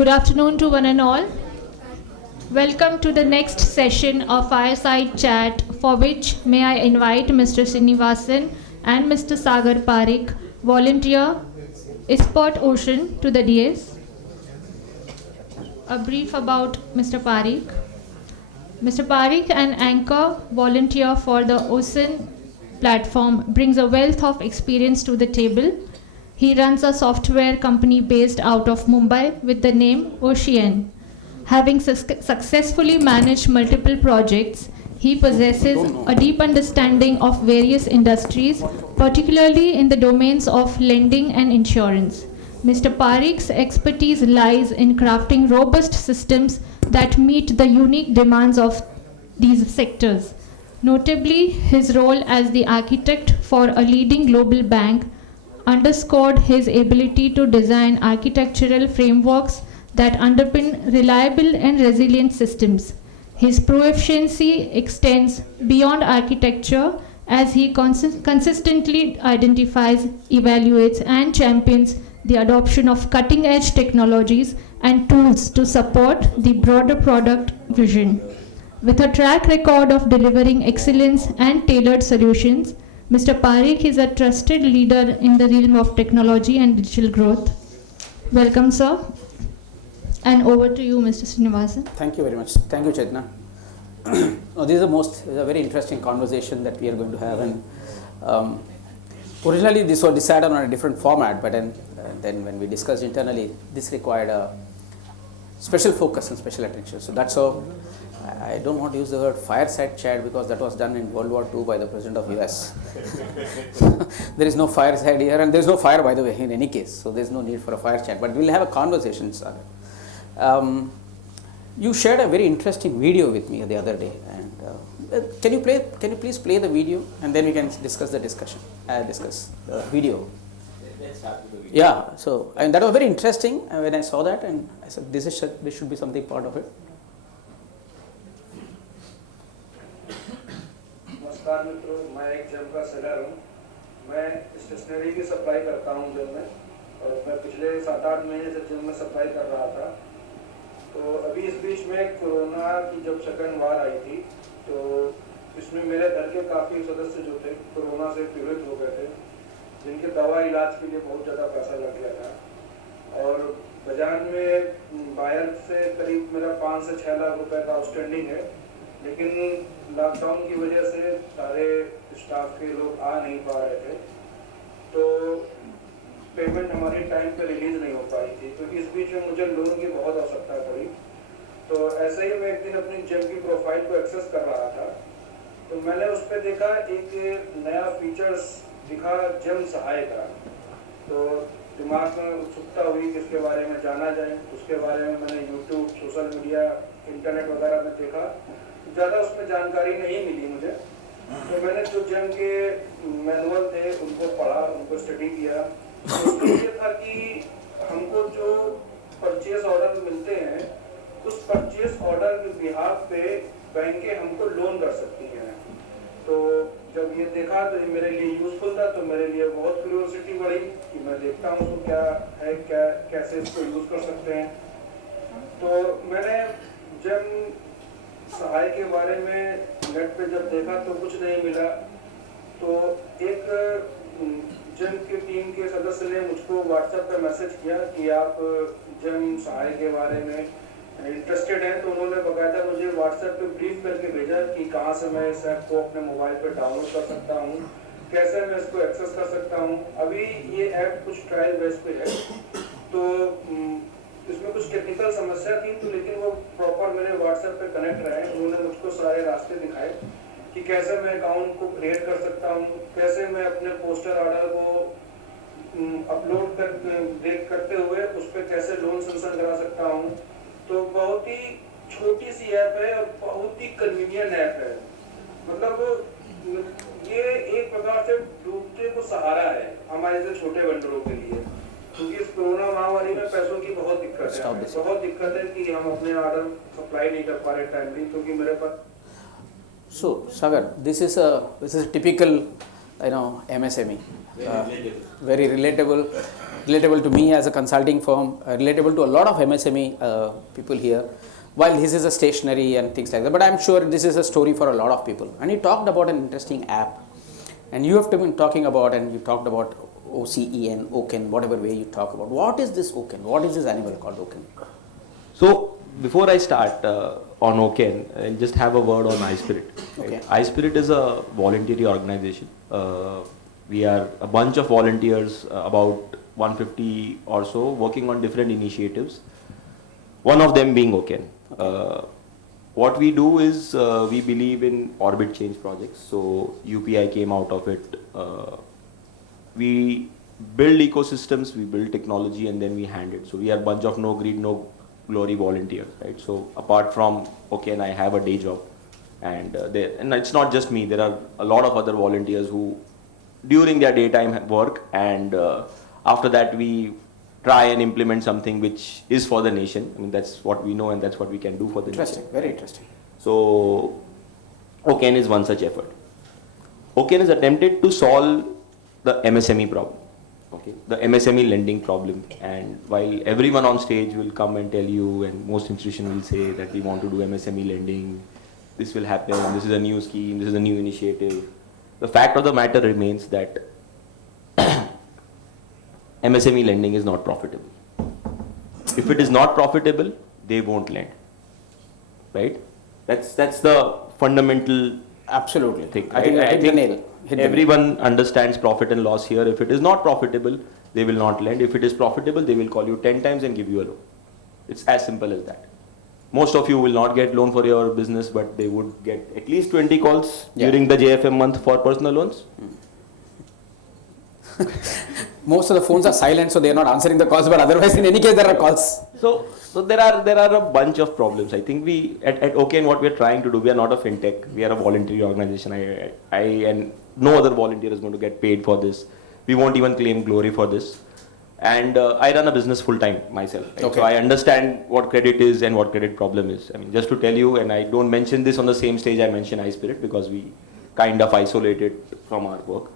Good afternoon to one and all. Welcome to the next session of Fireside Chat, for which may I invite Mr. Srinivasan and Mr. Sagar Parikh, volunteer, Ispirt Ocen, to the dais. A brief about Mr. Parikh. Mr. Parikh, an anchor volunteer for the Ocen platform, brings a wealth of experience to the table. He runs a software company based out of Mumbai with the name Ocen. Having successfully managed multiple projects, he possesses a deep understanding of various industries, particularly in the domains of lending and insurance. Mr. Parikh's expertise lies in crafting robust systems that meet the unique demands of these sectors. Notably, his role as the architect for a leading global bank underscored his ability to design architectural frameworks that underpin reliable and resilient systems. His proficiency extends beyond architecture as he consistently identifies, evaluates, and champions the adoption of cutting-edge technologies and tools to support the broader product vision. With a track record of delivering excellence and tailored solutions, Mr. Parikh is a trusted leader in the realm of technology and digital growth. Welcome, sir. And over to you, Mr. Srinivasan. Thank you very much. Thank you, Chetna. This is a very interesting conversation that we are going to have. And originally, this was decided on a different format, but then when we discussed internally, this required a special focus and special attention. So that's how I don't want to use the word fireside chat, because that was done in World War II by the President of US. There is no fireside here, and there is no fire, by the way, in any case. So there is no need for a fire chat. But we'll have a conversation, Sagar. You shared a very interesting video with me the other day, and can you please play the video, and then we can discuss the video. Let's start with the video. Yeah, so and that was very interesting when I saw that, and I said this should be something part of it. नमस्कार मित्रों, मैं एक GeM का seller हूँ। मैं stationery की supply करता हूँ जेम में, और मैं पिछले 7-8 महीने से जेम में सप्लाई कर रहा था। तो अभी इस बीच में कोरोना की जब सेकंड वार आई थी, तो इसमें मेरे घर के काफ़ी सदस्य जो थे कोरोना से पीड़ित हो गए थे, जिनके दवा इलाज के लिए बहुत ज़्यादा पैसा लग गया था। और बाजार में बायर से करीब मेरा 5 से 6 लाख रुपए का आउटस्टैंडिंग है, लेकिन लॉकडाउन की वजह से सारे स्टाफ के लोग आ नहीं पा रहे थे, तो पेमेंट हमारी टाइम पे रिलीज नहीं हो पाई थी। तो इस बीच में मुझे लोन की बहुत आवश्यकता पड़ी। तो ऐसे ही मैं एक दिन अपनी जेम की प्रोफाइल को एक्सेस कर रहा था, तो मैंने उस पर देखा एक नया फीचर्स दिखा, जेम सहाय का। तो दिमाग में उत्सुकता हुई कि इसके बारे में जाना जाए। उसके बारे में मैंने यूट्यूब, सोशल मीडिया, इंटरनेट वगैरह में देखा। ज़्यादा उसमें जानकारी नहीं मिली मुझे, तो मैंने जो जेम के मैनुअल थे उनको पढ़ा, उनको स्टडी किया। तो उसमें ये था कि हमको जो परचेज ऑर्डर मिलते हैं, उस परचेज ऑर्डर के बिहाफ पे बैंकें हमको लोन कर सकती हैं। तो जब ये देखा तो ये मेरे लिए यूज़फुल था, तो मेरे लिए बहुत क्यूरियोसिटी बढ़ी कि मैं देखता हूँ उसको क्या है, कैसे इसको यूज़ कर सकते हैं। तो मैंने जेम सहाय के बारे में नेट पे जब देखा तो कुछ नहीं मिला। तो एक जेम की टीम के सदस्य ने मुझको व्हाट्सएप पे मैसेज किया कि आप जेम सहाय के बारे में इंटरेस्टेड हैं। तो उन्होंने बकायदा मुझे व्हाट्सएप पे ब्रीफ करके भेजा कि कहाँ से मैं इस ऐप को अपने मोबाइल पे डाउनलोड कर सकता हूँ, कैसे मैं इसको एक्सेस कर सकता हूँ। अभी ये ऐप कुछ ट्रायल बेस पे है, तो इसमें कुछ टेक्निकल समस्या थी, तो लेकिन वो प्रॉपर मेरे व्हाट्सएप पे कनेक्ट रहे। उन्होंने मुझको सारे रास्ते दिखाए कि कैसे मैं अकाउंट को क्रिएट कर सकता हूँ, कैसे मैं अपने पोस्टर ऑर्डर को अपलोड करते हुए उस पर कैसे लोन सेंक्शन करा सकता हूँ। तो बहुत ही छोटी सी ऐप है और बहुत ही कन्वीनियंट ऐप है। मतलब ये एक प्रकार से डूबते को सहारा है हमारे से छोटे वेंडरों के लिए, क्योंकि इस कोरोना महामारी में पैसों की बहुत दिक्कत है कि हम अपने ऑर्डर सप्लाई नहीं कर पा रहे टाइमली, क्योंकि मेरे पास। So Sagar, this is a typical MSME, very relatable. relatable to me as a consulting firm, relatable to a lot of MSME people here. While his is a stationery and things like that, but I'm sure this is a story for a lot of people. And he talked about an interesting app, and you have been talking about, and you talked about OCEN, Ocen, whatever way you talk about. What is this Ocen? What is this animal called Ocen? So before I start on Ocen, I'll just have a word on Ispirt. Okay. Ispirt is a voluntary organization. We are a bunch of volunteers, about 150 or so, working on different initiatives. One of them being Ocen. Okay. What we do is we believe in orbit change projects. So UPI came out of it. We build ecosystems, we build technology, and then we hand it. So we are a bunch of no greed, no glory volunteers, right? So apart from Ocen, I have a day job, and it's not just me. There are a lot of other volunteers who, during their daytime work, and after that we try and implement something which is for the nation. I mean, that's what we know and that's what we can do for the Interesting, nation. very interesting. So, Ocen is one such effort. Ocen is attempted to solve the MSME problem, okay, the MSME lending problem. And while everyone on stage will come and tell you, and most institutions will say that we want to do MSME lending, this will happen, this is a new scheme, this is a new initiative, the fact of the matter remains that MSME lending is not profitable. If it is not profitable, they won't lend, right? That's the fundamental Absolutely thing. I think you hit the nail. Everyone understands profit and loss here. If it is not profitable, they will not lend. If it is profitable, they will call you 10 times and give you a loan. It's as simple as that. Most of you will not get loan for your business, but they would get at least 20 calls during the JFM month for personal loans. Most of the phones are silent, so they are not answering the calls, but otherwise in any case there are calls. So there are a bunch of problems. I think we at Ocen, what we are trying to do, we are not a fintech, we are a voluntary organization. I and no other volunteer is going to get paid for this. We won't even claim glory for this. And I run a business full time myself. Right? Okay. So I understand what credit is and what credit problem is. I mean, just to tell you, and I don't mention this on the same stage I mention Ispirt because we kind of isolate it from our work.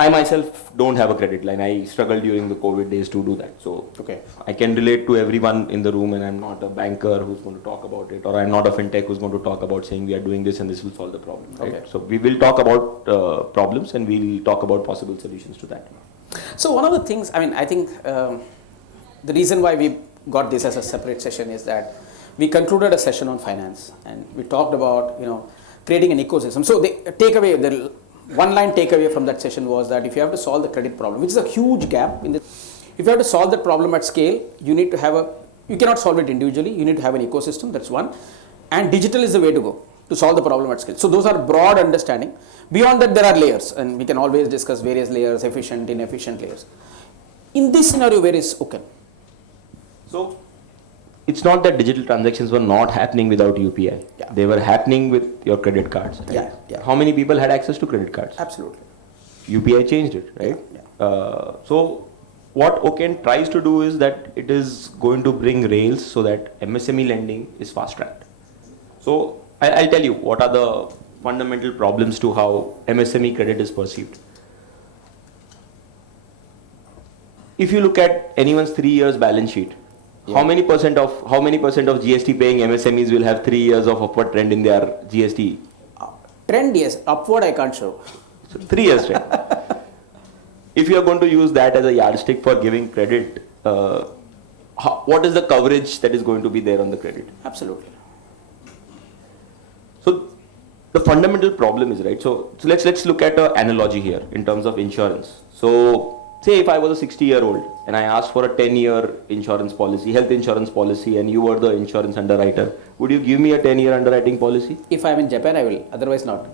I myself don't have a credit line. I struggled during the COVID days to do that. So Okay. I can relate to everyone in the room, and I'm not a banker who's going to talk about it, or I'm not a fintech who's going to talk about saying we are doing this and this will solve the problem. Right? Okay. So we will talk about problems and we'll talk about possible solutions to that. So one of the things, I mean, I think the reason why we got this as a separate session is that we concluded a session on finance and we talked about, creating an ecosystem. So the one line takeaway from that session was that if you have to solve the credit problem, which is a huge gap in this, if you have to solve that problem at scale, you need to have you cannot solve it individually, you need to have an ecosystem, that's one. And digital is the way to go to solve the problem at scale. So those are broad understanding. Beyond that, there are layers, and we can always discuss various layers, efficient, inefficient layers. In this scenario, where is Ocen? So it's not that digital transactions were not happening without UPI. Yeah. They were happening with your credit cards. Right? Yeah. How many people had access to credit cards? Absolutely. UPI changed it, right? Yeah. So what Ocen tries to do is that it is going to bring rails so that MSME lending is fast-tracked. So I'll tell you what are the fundamental problems to how MSME credit is perceived. If you look at anyone's 3 years balance sheet, how many percent of GST paying MSMEs will have 3 years of upward trend in their GST? Trend, yes. Upward, I can't show. So 3 years trend. If you are going to use that as a yardstick for giving credit, what is the coverage that is going to be there on the credit? Absolutely. So the fundamental problem is, right, so let's look at an analogy here in terms of insurance. So say if I was a 60-year-old and I asked for a 10-year insurance policy, health insurance policy, and you were the insurance underwriter, would you give me a 10-year underwriting policy? If I'm in Japan, I will. Otherwise, not.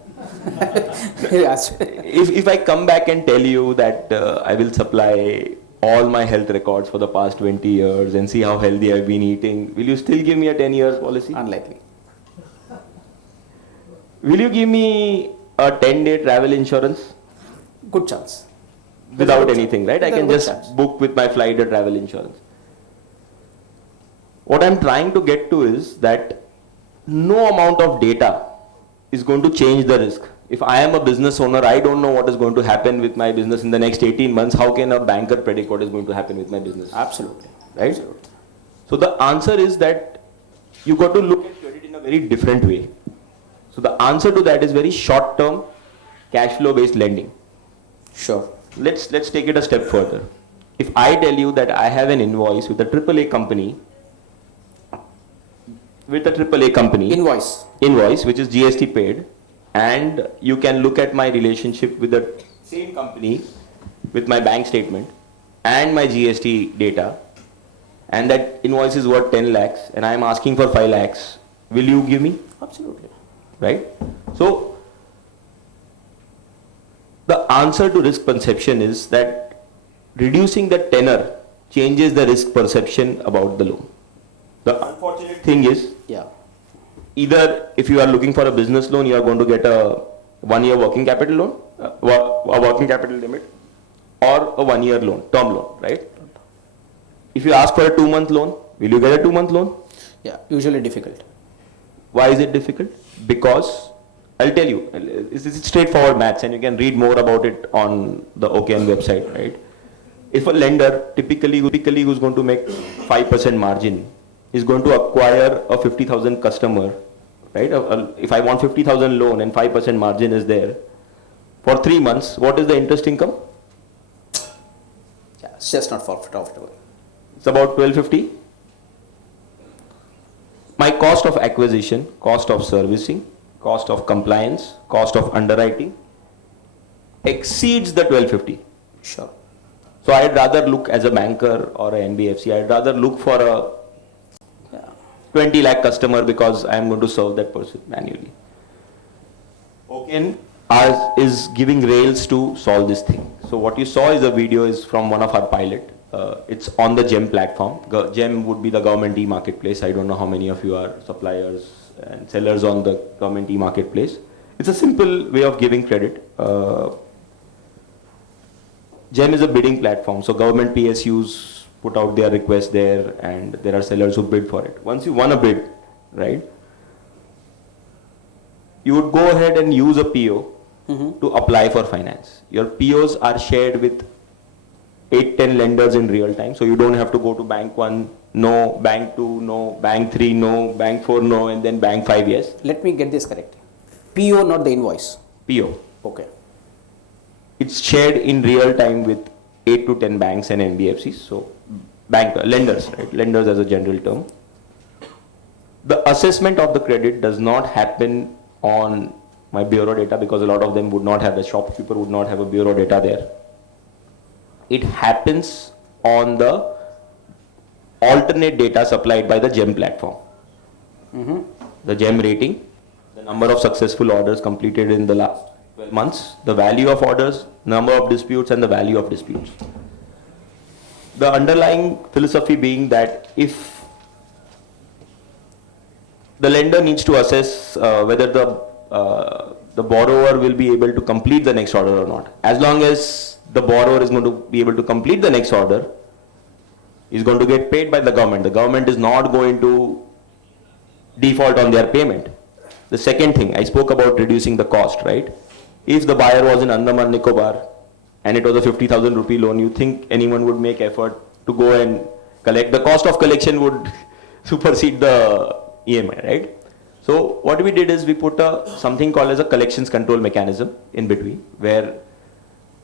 If I come back and tell you that I will supply all my health records for the past 20 years and see how healthy I've been eating, will you still give me a 10-year policy? Unlikely. Will you give me a 10-day travel insurance? Good chance. Without anything, right? I can just chance. book with my flight a travel insurance. What I'm trying to get to is that no amount of data is going to change the risk. If I am a business owner, I don't know what is going to happen with my business in the next 18 months. How can a banker predict what is going to happen with my business? Absolutely. Right? Absolutely. So the answer is that you got to look at credit in a very different way. So the answer to that is very short-term, cash flow-based lending. Sure. Let's take it a step further. If I tell you that I have an invoice with a AAA company, Invoice, which is GST paid, and you can look at my relationship with the same company with my bank statement and my GST data, and that invoice is worth 10 lakhs and I am asking for 5 lakhs, will you give me? Absolutely. Right? So the answer to risk perception is that reducing the tenor changes the risk perception about the loan. The unfortunate thing is, Yeah. either if you are looking for a business loan, you are going to get a 1-year working capital loan, a working capital limit, or a 1-year loan, term loan, right? If you ask for a 2-month loan, will you get a 2-month loan? Yeah. Usually difficult. Why is it difficult? Because I'll tell you, it's straightforward maths, and you can read more about it on the Ocen website, right? If a lender typically who's going to make 5% margin is going to acquire a 50,000 customer, right? If I want 50,000 loan and 5% margin is there, for 3 months, what is the interest income? Yeah. It's just not profitable. It's about 1250. My cost of acquisition, cost of servicing, cost of compliance, cost of underwriting exceeds the 1250. Sure. So I'd rather look as a banker or an NBFC, I'd rather look for a 20 lakh customer because I'm going to serve that person manually. Ocen is giving rails to solve this thing. So what you saw is a video is from one of our pilot. It's on the GEM platform. GEM would be the government e-marketplace. I don't know how many of you are suppliers and sellers on the government e-marketplace. It's a simple way of giving credit. GEM is a bidding platform. So government PSUs put out their request there, and there are sellers who bid for it. Once you won a bid, right, you would go ahead and use a PO to apply for finance. Your POs are shared with 8-10 lenders in real time, so you don't have to go to bank 1, no, bank 2, no, bank 3, no, bank 4, no, and then bank 5, yes. Let me get this correct. PO, not the invoice. PO. Okay. It's shared in real time with 8 to 10 banks and NBFCs, so lenders, right? Lenders as a general term. The assessment of the credit does not happen on my bureau data because a lot of them would not have, the shopkeeper would not have a bureau data there. It happens on the alternate data supplied by the GEM platform. The GEM rating, the number of successful orders completed in the last 12 months, the value of orders, number of disputes, and the value of disputes. The underlying philosophy being that if the lender needs to assess whether the borrower will be able to complete the next order or not. As long as the borrower is going to be able to complete the next order, is going to get paid by the government. The government is not going to default on their payment. The second thing, I spoke about reducing the cost, right? If the buyer was in Andaman Nicobar and it was a 50,000 rupee loan, you think anyone would make effort to go and collect? The cost of collection would supersede the EMI, right? So what we did is we put something called as a collections control mechanism in between, where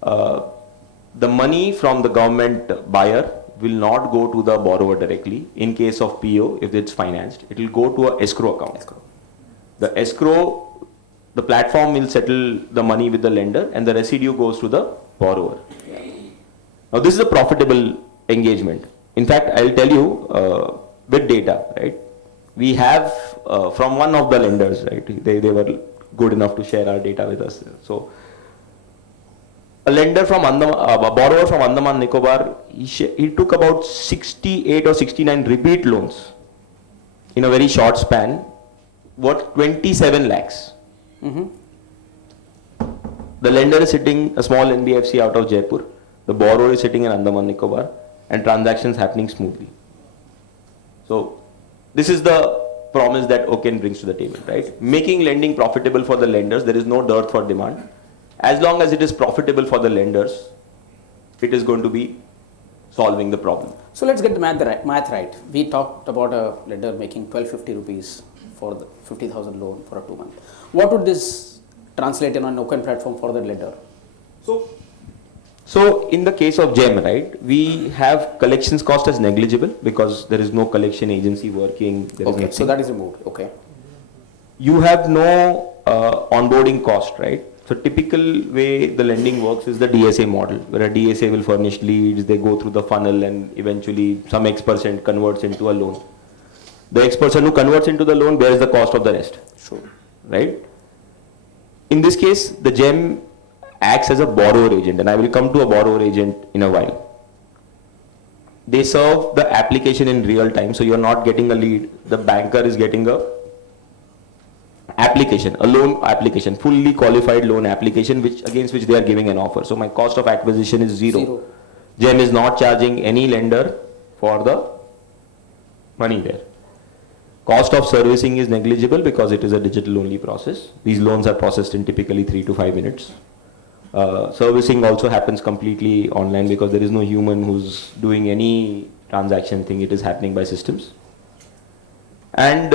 the money from the government buyer will not go to the borrower directly. In case of PO, if it's financed, it will go to a escrow account. The escrow, the platform will settle the money with the lender and the residue goes to the borrower. Now this is a profitable engagement. In fact, I'll tell you with data, right? We have from one of the lenders, right? They were good enough to share our data with us. So a lender from a borrower from Andaman Nicobar, he took about 68 or 69 repeat loans in a very short span, worth 27 lakhs. The lender is sitting a small NBFC out of Jaipur. The borrower is sitting in Andaman Nicobar, and transactions happening smoothly. So this is the promise that Ocen brings to the table, right? Making lending profitable for the lenders, there is no dearth for demand. As long as it is profitable for the lenders, it is going to be solving the problem. So let's get the math right. We talked about a lender making 1250 rupees for the 50,000 loan for a 2 month. What would this translate in an Ocen platform for the lender? So in the case of GEM, right, we have collections cost as negligible because there is no collection agency working. Okay, so that is removed. Okay. You have no onboarding cost, right? So typical way the lending works is the DSA model, where a DSA will furnish leads, they go through the funnel and eventually some X% converts into a loan. The X% who converts into the loan bears the cost of the rest. Sure. Right? In this case, the GEM acts as a borrower agent, and I will come to a borrower agent in a while. They serve the application in real time, so you are not getting a lead. The banker is getting a application, a loan application, fully qualified loan application, against which they are giving an offer. So my cost of acquisition is zero. GEM is not charging any lender for the money there. Cost of servicing is negligible because it is a digital only process. These loans are processed in typically 3 to 5 minutes. Servicing also happens completely online because there is no human who's doing any transaction thing. It is happening by systems. And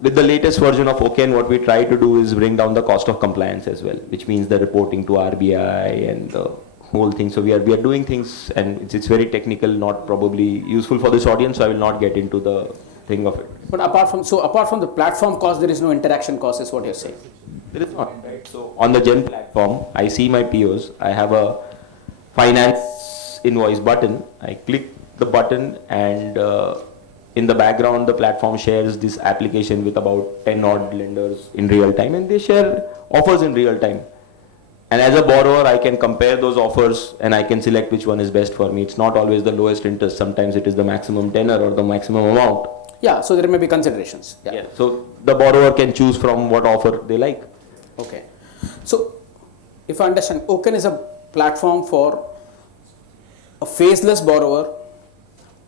with the latest version of Ocen, what we try to do is bring down the cost of compliance as well, which means the reporting to RBI and the whole thing. So we are doing things, and it's very technical, not probably useful for this audience, so I will not get into the thing of it. But apart from the platform cost, there is no interaction cost, is what you're saying? There is not, right? So on the GEM platform, I see my POs. I have a finance invoice button. I click the button, and in the background, the platform shares this application with about 10 odd lenders in real time, and they share offers in real time. And as a borrower, I can compare those offers and I can select which one is best for me. It's not always the lowest interest. Sometimes it is the maximum tenor or the maximum amount. Yeah, so there may be considerations. Yeah. So the borrower can choose from what offer they like. Okay. So if I understand, Ocen is a platform for a faceless borrower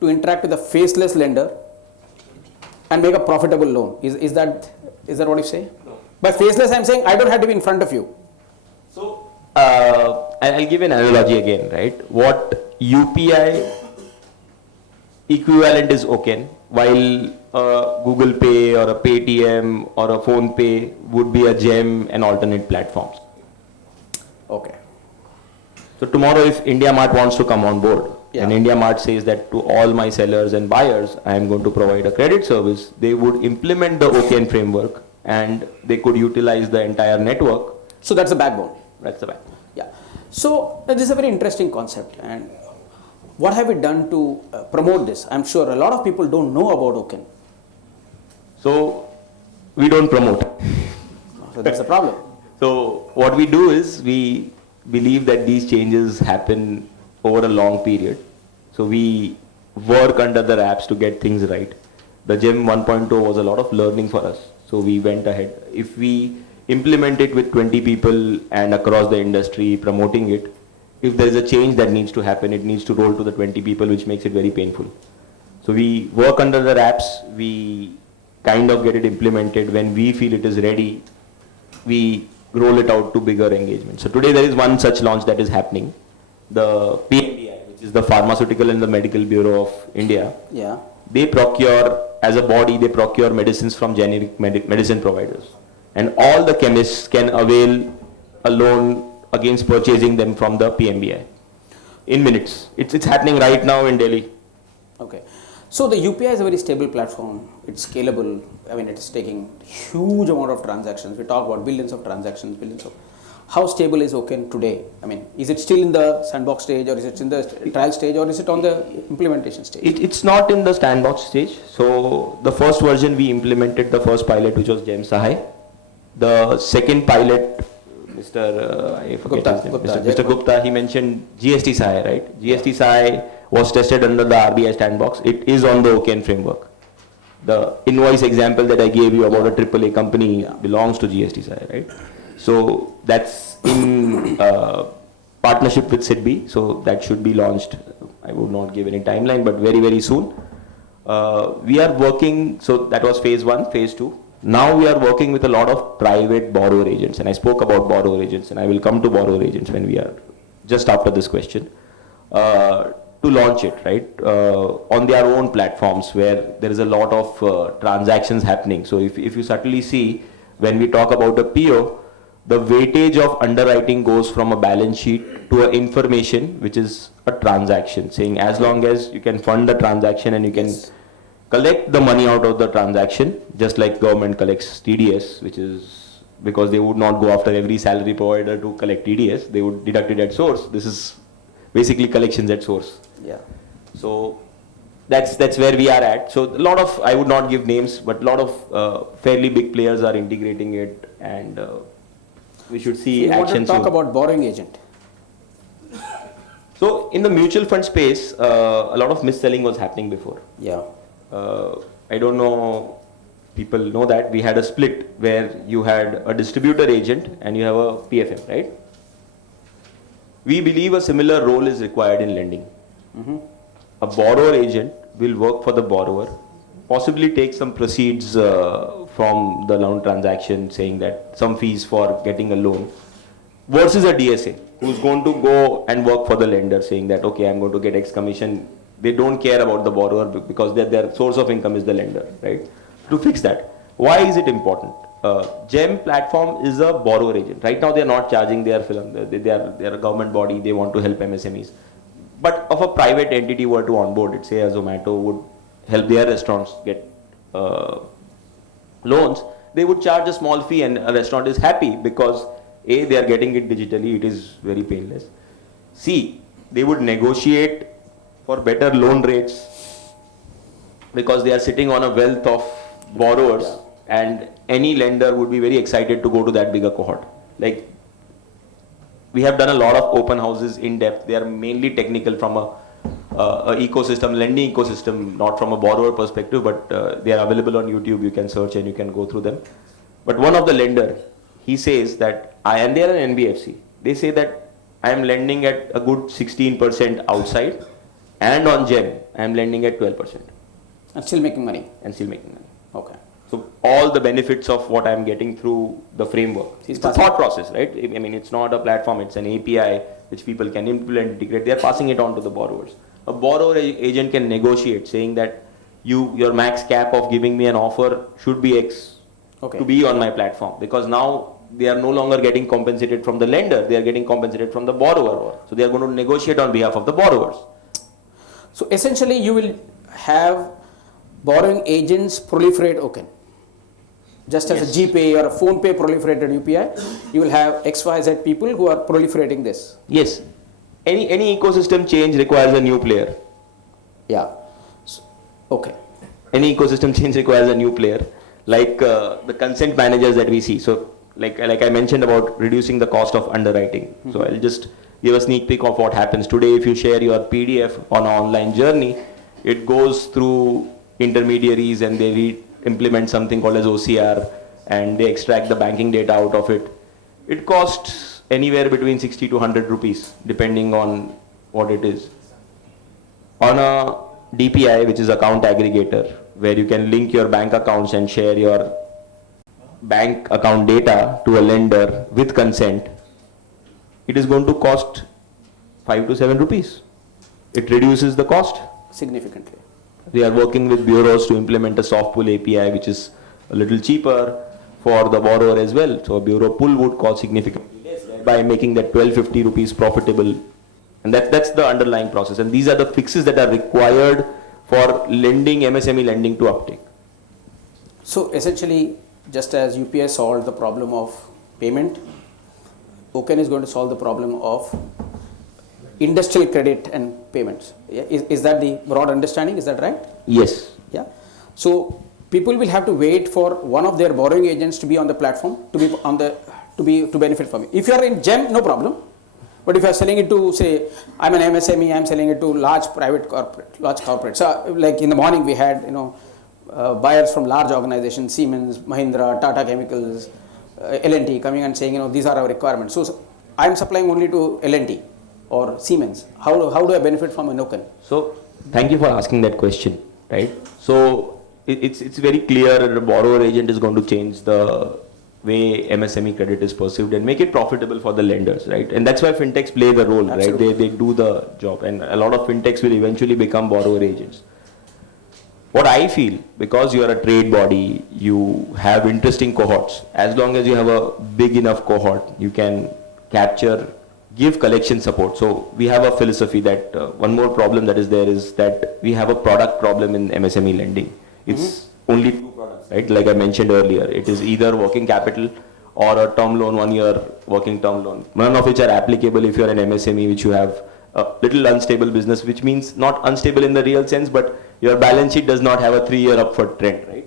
to interact with a faceless lender and make a profitable loan. Is that what you say? No. By faceless, I'm saying I don't have to be in front of you. So I'll give an analogy again, right? What UPI equivalent is Ocen, while a Google Pay or a Paytm or a Phone Pay would be a GEM and alternate platforms. Okay. So tomorrow if India Mart wants to come on board, and India Mart says that to all my sellers and buyers, I am going to provide a credit service, they would implement the Ocen framework and they could utilize the entire network. So that's the backbone. That's the backbone. Yeah. So this is a very interesting concept, and what have we done to promote this? I'm sure a lot of people don't know about Ocen. So we don't promote. So that's the problem. So what we do is we believe that these changes happen over a long period. So we work under the wraps to get things right. The GEM 1.0 was a lot of learning for us. So we went ahead. If we implement it with 20 people and across the industry promoting it, if there is a change that needs to happen, it needs to roll to the 20 people, which makes it very painful. So we work under the wraps, we kind of get it implemented. When we feel it is ready, we roll it out to bigger engagement. So today there is one such launch that is happening. The PMBI, which is the Pharmaceutical and the Medical Bureau of India. Yeah. They procure, as a body, they procure medicines from generic medicine providers. And all the chemists can avail a loan against purchasing them from the PMBI in minutes. It's happening right now in Delhi. Okay. So the UPI is a very stable platform. It's scalable. I mean, it is taking huge amount of transactions. We talk about billions of transactions, billions of. How stable is Ocen today? I mean, is it still in the sandbox stage, or is it in the trial stage, or is it on the implementation stage? It's not in the sandbox stage. So the first version we implemented, the first pilot, which was GEM Sahay. The second pilot, Mr. Gupta, he mentioned GST Sahay, right? GST Sahay was tested under the RBI sandbox. It is on the Ocen framework. The invoice example that I gave you about a AAA company belongs to GST Sahay, right? So that's in partnership with SIDBI. So that should be launched. I would not give any timeline, but very, very soon. We are working, so that was phase 1, phase 2. Now we are working with a lot of private borrower agents, and I spoke about borrower agents, and I will come to borrower agents when we are just after this question, to launch it, right, on their own platforms where there is a lot of transactions happening. So if you certainly see, when we talk about a PO, the weightage of underwriting goes from a balance sheet to an information, which is a transaction, saying as long as you can fund the transaction and you can collect the money out of the transaction, just like government collects TDS, which is because they would not go after every salary provider to collect TDS, they would deduct it at source. This is basically collections at source. Yeah. So that's where we are at. So a lot of, I would not give names, but a lot of fairly big players are integrating it, and we should see You want action to talk soon. about borrowing agent. So in the mutual fund space, a lot of mis-selling was happening before. Yeah. I don't know, people know that we had a split where you had a distributor agent and you have a PFM, right? We believe a similar role is required in lending. A borrower agent will work for the borrower, possibly take some proceeds from the loan transaction, saying that some fees for getting a loan, versus a DSA who's going to go and work for the lender, saying that, okay, I'm going to get X commission. They don't care about the borrower because their source of income is the lender, right? To fix that, why is it important? GEM platform is a borrower agent. Right now they are not charging their film. They are a government body. They want to help MSMEs. But if a private entity were to onboard it, say a Zomato would help their restaurants get loans, they would charge a small fee and a restaurant is happy because A, they are getting it digitally, it is very painless. C, they would negotiate for better loan rates because they are sitting on a wealth of borrowers, and any lender would be very excited to go to that bigger cohort. Like, we have done a lot of open houses in depth. They are mainly technical from a ecosystem, lending ecosystem, not from a borrower perspective, but they are available on YouTube. You can search and you can go through them. But one of the lender, he says that and they are an NBFC. They say that I am lending at a good 16% outside, and on GEM I am lending at 12%. And still making money. And still making money. Okay. So all the benefits of what I am getting through the framework. It's a thought process, right? I mean, it's not a platform, it's an API which people can implement, integrate. They are passing it on to the borrowers. A borrower agent can negotiate, saying that your max cap of giving me an offer should be X to be on my platform, because now they are no longer getting compensated from the lender, they are getting compensated from the borrower. So they are going to negotiate on behalf of the borrowers. So essentially you will have borrowing agents proliferate Ocen. Just as a GPay or a PhonePe proliferated UPI, you will have XYZ people who are proliferating this. Yes. Any ecosystem change requires a new player. Yeah. So, okay. Any ecosystem change requires a new player. Like the consent managers that we see. So like I mentioned about reducing the cost of underwriting. So I'll just give a sneak peek of what happens today. If you share your PDF on an online journey, it goes through intermediaries and they implement something called as OCR, and they extract the banking data out of it. It costs anywhere between 60 to 100 rupees depending on what it is. On a DPI, which is account aggregator, where you can link your bank accounts and share your bank account data to a lender with consent, it is going to cost 5 to 7 rupees. It reduces the cost Significantly. We are working with bureaus to implement a soft pull API, which is a little cheaper for the borrower as well. So a bureau pull would cost significantly less by making that 1250 rupees profitable. And that's the underlying process. And these are the fixes that are required for lending, MSME lending to uptake. So essentially, just as UPI solved the problem of payment, Ocen is going to solve the problem of industrial credit and payments. Yeah? Is that the broad understanding? Is that right? Yes. Yeah. So people will have to wait for one of their borrowing agents to be on the platform to benefit from it. If you are in GEM, no problem. But if you are selling it to, say, I'm an MSME, I'm selling it to large corporate. So like in the morning we had, buyers from large organizations, Siemens, Mahindra, Tata Chemicals, L&T coming and saying, these are our requirements. So I'm supplying only to L&T or Siemens. How do I benefit from an Ocen? So thank you for asking that question. right? So it's very clear that a borrower agent is going to change the way MSME credit is perceived and make it profitable for the lenders, right? And that's why fintechs play the role, Absolutely. right? They do the job, and a lot of fintechs will eventually become borrower agents. What I feel, because you are a trade body, you have interesting cohorts. As long as you have a big enough cohort, you can give collection support. So we have a philosophy that one more problem that is there is that we have a product problem in MSME lending. It's only two products, right? Like I mentioned earlier, it is either working capital or a term loan, 1 year working term loan. None of which are applicable if you're an MSME, which you have a little unstable business, which means not unstable in the real sense, but your balance sheet does not have a 3-year upward trend, right?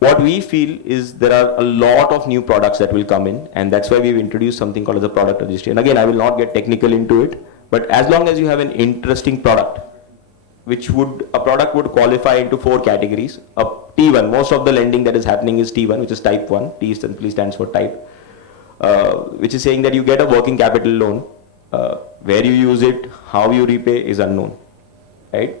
What we feel is there are a lot of new products that will come in, and that's why we've introduced something called as a product registry. And again, I will not get technical into it, but as long as you have an interesting product, a product would qualify into 4 categories. A T1, most of the lending that is happening is T1, which is type 1. T simply stands for type, which is saying that you get a working capital loan. Where you use it, how you repay is unknown, right?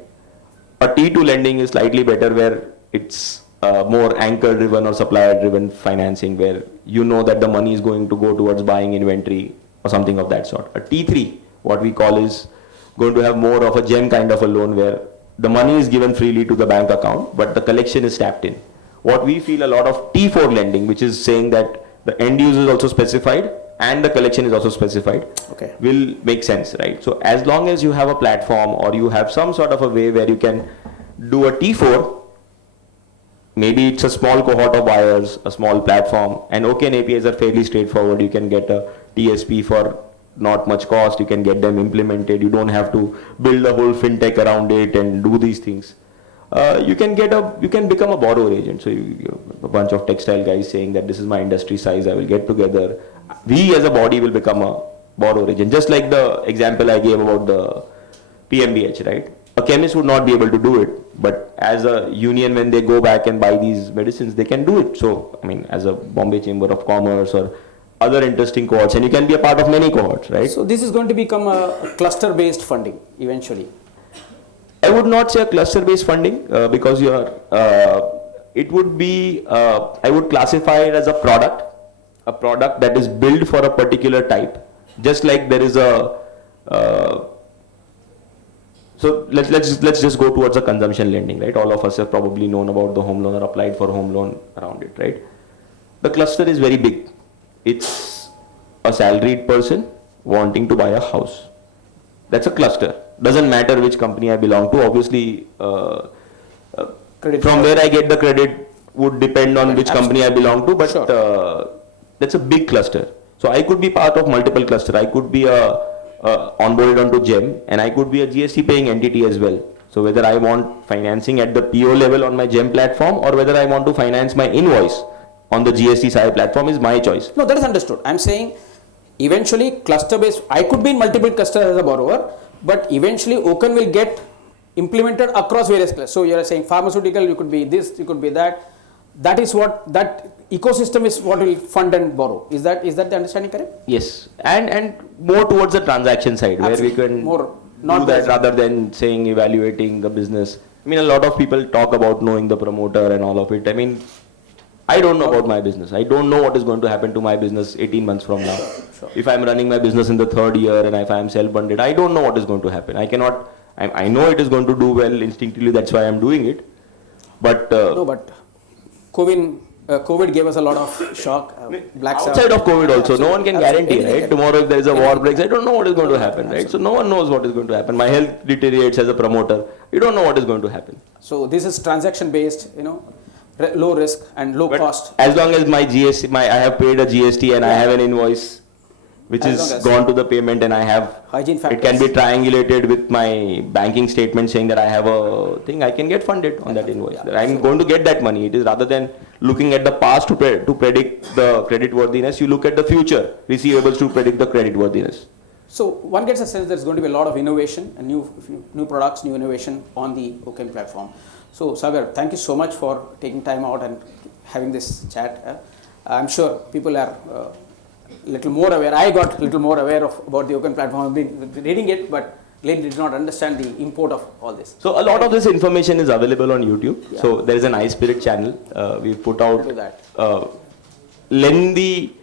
A T2 lending is slightly better, where it's more anchor driven or supplier driven financing, where you know that the money is going to go towards buying inventory or something of that sort. A T3, what we call, is going to have more of a gem kind of a loan, where the money is given freely to the bank account, but the collection is tapped in. What we feel, a lot of T4 lending, which is saying that the end user is also specified and the collection is also specified, Okay. will make sense, right? So as long as you have a platform or you have some sort of a way where you can do a T4, maybe it's a small cohort of buyers, a small platform, and Ocen APIs are fairly straightforward. You can get a TSP for not much cost, you can get them implemented, you don't have to build a whole fintech around it and do these things. You can become a borrower agent. So a bunch of textile guys saying that this is my industry size, I will get together. We as a body will become a borrower agent. Just like the example I gave about the PMBH, right? A chemist would not be able to do it, but as a union, when they go back and buy these medicines, they can do it. So, I mean, as a Bombay Chamber of Commerce or other interesting cohorts, and you can be a part of many cohorts, right? So this is going to become a cluster-based funding eventually. I would not say a cluster-based funding because it would be, I would classify it as a product that is built for a particular type. Just like there is so let's just go towards a consumption lending, right? All of us have probably known about the home loan or applied for home loan around it, right? The cluster is very big. It's a salaried person wanting to buy a house. That's a cluster. Doesn't matter which company I belong to. Obviously, from where I get the credit would depend on which company I belong to, but Sure. That's a big cluster. So I could be part of multiple cluster. I could be onboarded onto GEM, and I could be a GST paying entity as well. So whether I want financing at the PO level on my GEM platform or whether I want to finance my invoice on the GST side platform is my choice. No, that is understood. I'm saying eventually cluster-based, I could be in multiple clusters as a borrower, but eventually Ocen will get implemented across various clusters. So you are saying pharmaceutical, you could be this, you could be that. That is what, that ecosystem is what will fund and borrow. Is that the understanding correct? Yes, and more towards the transaction side, Absolutely. where we can More, not do that the- rather than saying evaluating the business. I mean, a lot of people talk about knowing the promoter and all of it. I mean, I don't know about my business. I don't know what is going to happen to my business 18 months from now. Sure. If I'm running my business in the 3rd year and if I'm self-funded, I don't know what is going to happen. I know it is going to do well instinctively, that's why I'm doing it. But No, but COVID gave us a lot of shock. Black outside of COVID also, no one can guarantee, Anything right? can- Tomorrow if there is a war breaks, I don't know what is going to happen, right? So no one knows what is going to happen. My health deteriorates as a promoter. You don't know what is going to happen. So this is transaction based, low risk and low But cost. as long as my GST, I have paid a GST and I have an invoice which As is long as- gone to the payment and I have, Hygiene it can factors. be triangulated with my banking statement saying that I have a thing, I can get funded on that invoice. Yeah. I'm going to get that money. It is rather than looking at the past to predict the credit worthiness, you look at the future receivables to predict the credit worthiness. So one gets a sense there's going to be a lot of innovation and new products, new innovation on the Ocen platform. So Sagar, thank you so much for taking time out and having this chat. I'm sure people are little more aware. I got a little more aware about the Ocen platform. I've been reading it, but lady did not understand the import of all this. So a lot of this information is available on YouTube. Yeah. So there is an Ispirt channel. We put out Do that. lengthy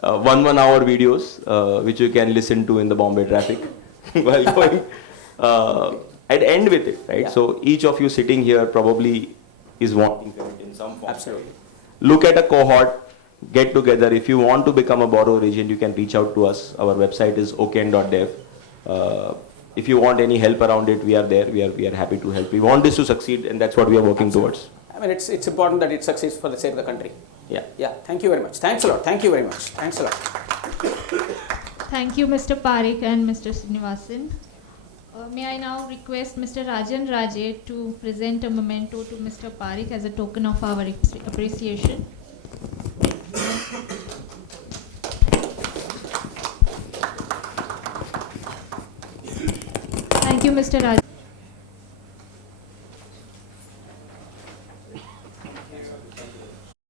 1 hour videos which you can listen to in the Bombay traffic while going and end with it, right? Yeah. So each of you sitting here probably is wanting credit in some form. Absolutely. Look at a cohort, get together. If you want to become a borrower agent, you can reach out to us. Our website is ocen.dev. If you want any help around it, we are there. We are happy to help. We want this to succeed, and that's what we are working towards. I mean, it's important that it succeeds for the sake of the country. Yeah. Yeah. Thank you very much. Thanks a lot. Thank you very much. Thanks a lot. Thank you, Mr. Parikh and Mr. Srinivasan. May I now request Mr. Rajan Raje to present a memento to Mr. Parikh as a token of our appreciation. Thank you, Mr. Rajan.